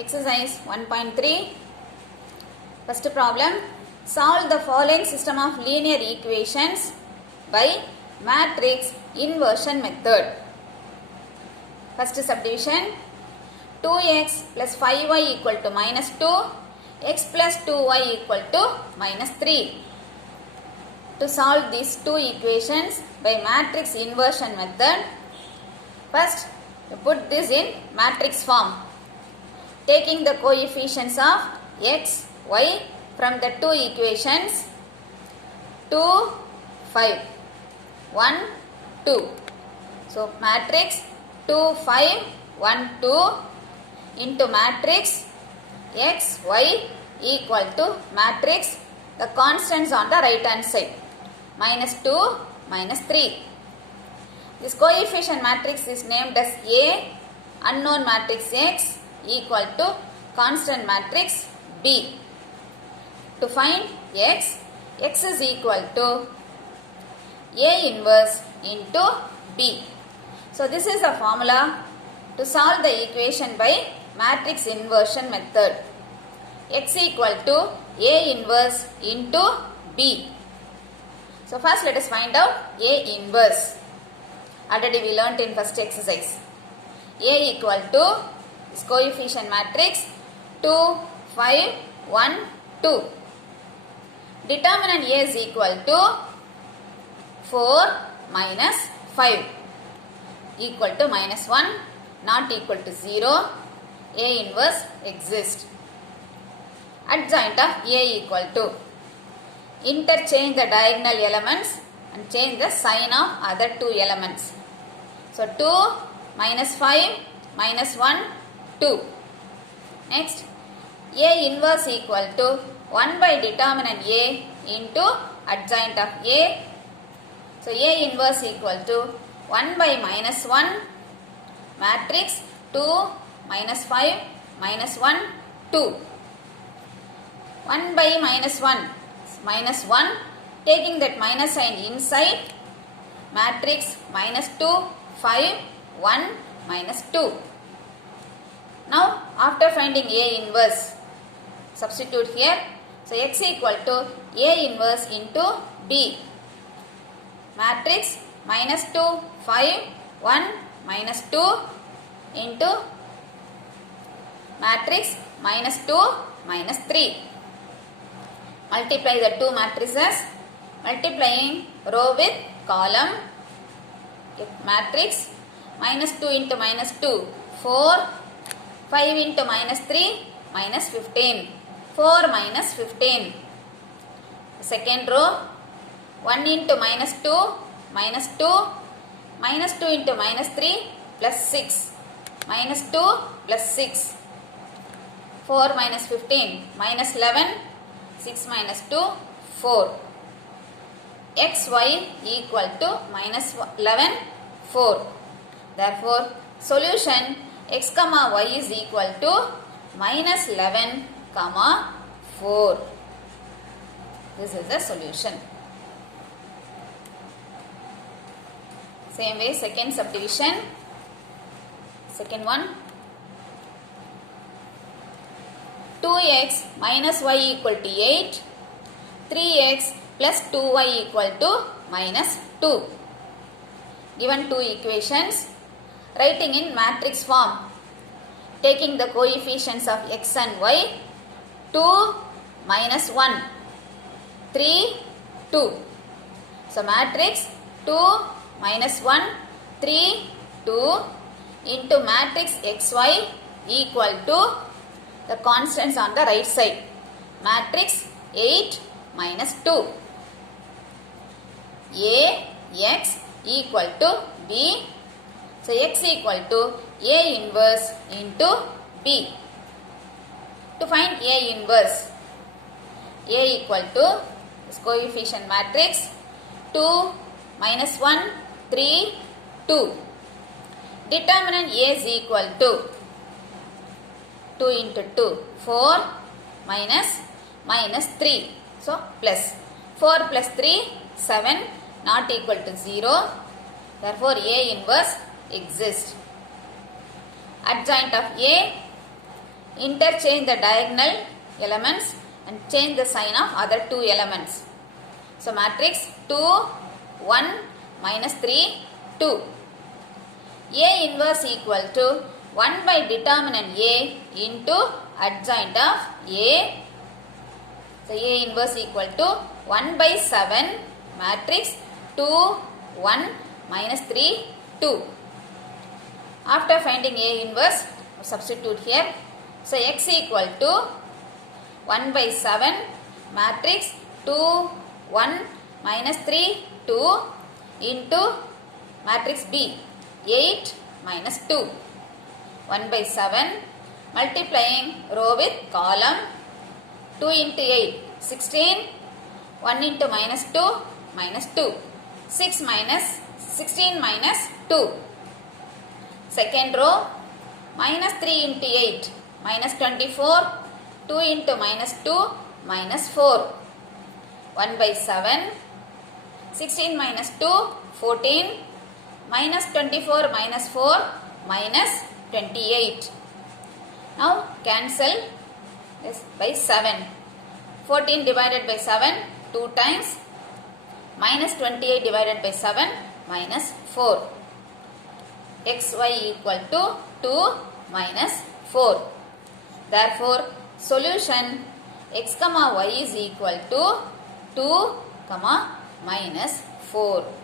Exercise 1.3. First problem. Solve the following system of linear equations by matrix inversion method. First subdivision. 2x plus 5y equal to minus 2. X plus 2y equal to minus 3. To solve these two equations by matrix inversion method, first you put this in matrix form. Taking the coefficients of x, y from the two equations 2, 5, 1, 2. So matrix 2, 5, 1, 2 into matrix x, y equal to matrix the constants on the right hand side minus 2, minus 3. This coefficient matrix is named as A, unknown matrix X equal to constant matrix B. To find X, X is equal to A inverse into B. So this is the formula to solve the equation by matrix inversion method. X equal to A inverse into B. So first let us find out A inverse. Already we learnt in first exercise. A equal to this coefficient matrix 2, 5, 1, 2. Determinant A is equal to 4 minus 5 equal to minus 1, not equal to 0. A inverse exists. Adjoint of A equal to. Interchange the diagonal elements and change the sign of other two elements. So 2 minus 5 minus 1, 2. Next, A inverse equal to 1 by determinant A into adjoint of A. So A inverse equal to 1 by minus 1 matrix 2 minus 5 minus 1, 2. 1 by minus 1 minus 1, taking that minus sign inside, matrix minus 2, 5, 1, minus 2. Now after finding A inverse, substitute here. So X equal to A inverse into B. Matrix minus 2, 5, 1, minus 2 into matrix minus 2, minus 3. Multiply the two matrices, multiplying row with column. Matrix minus 2 into minus 2, 4, 5 into minus 3, minus 15, 4 minus 15. Second row, 1 into minus 2, minus 2, minus 2 into minus 3, plus 6, minus 2, plus 6, 4 minus 15, minus 11, 6 minus 2, 4. Xy equal to minus 11, 4. Therefore, solution x comma y is equal to minus 11, comma 4. This is the solution. Same way, second subdivision. Second one. 2x minus y equal to 8. 3x plus 2y equal to minus 2. Given two equations, writing in matrix form, taking the coefficients of x and y, 2 minus 1, 3, 2. So matrix 2 minus 1, 3, 2 into matrix xy equal to the constants on the right side. Matrix 8 minus 2. A, x equal to B. So x equal to A inverse into B. To find A inverse, A equal to this coefficient matrix 2 minus 1, 3, 2. Determinant A is equal to 2 into 2, 4 minus 3. So plus 4 plus 3, 7, not equal to 0. Therefore A inverse exists. Adjoint of A, interchange the diagonal elements and change the sign of other two elements. So matrix 2, 1, minus 3, 2. A inverse equal to 1 by determinant A into adjoint of A. So A inverse equal to 1 by 7 matrix 2, 1, minus 3, 2. After finding A inverse, substitute here. So x equal to 1 by 7 matrix 2, 1, minus 3, 2 into matrix B 8 minus 2. 1 by 7 multiplying row with column 2 into 8 16, 1 into minus 2 minus 2, 6 minus 16 minus 2. Second row minus 3 into 8 minus 24, 2 into minus 2 minus 4. 1 by 7, 16 minus 2, 14, minus 24 minus 4 minus 28. Now cancel this by 7. 14 divided by 7 2 times, minus 28 divided by 7 minus 4. Xy equal to 2 minus 4. Therefore, solution x comma y is equal to 2 comma minus 4.